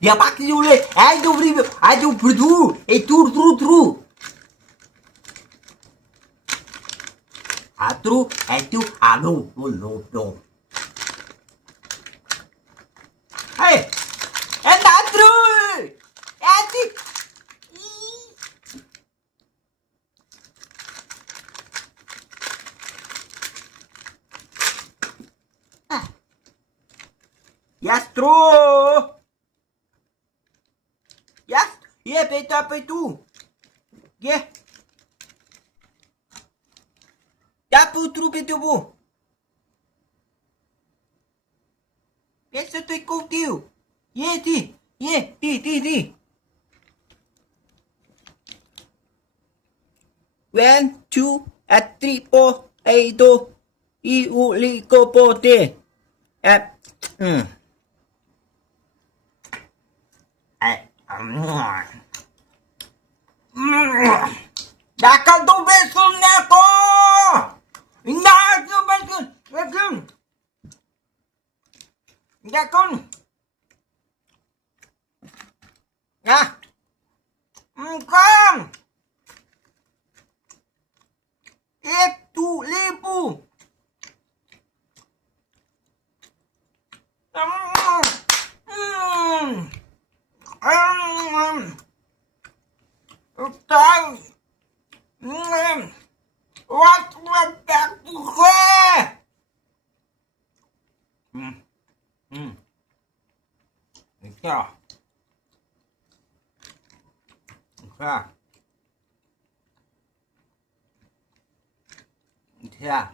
dia pakai dulu, ayo beri, ayo berdua, turu. Atru, itu, no. Hey, atru, ati. Yes, true. Yes, yeah, beta, tu. Yeah. Ya putru betul bu. Biasa tu ikut dia. Ye ti. Ye ti. 1, 2, 3, 4, 5, iu liko pote. Dakal tu besul ni aku. Indah tu besul. Dakal. Ya. Engkau. Itu lipu. Tahu. What back to her? Yeah.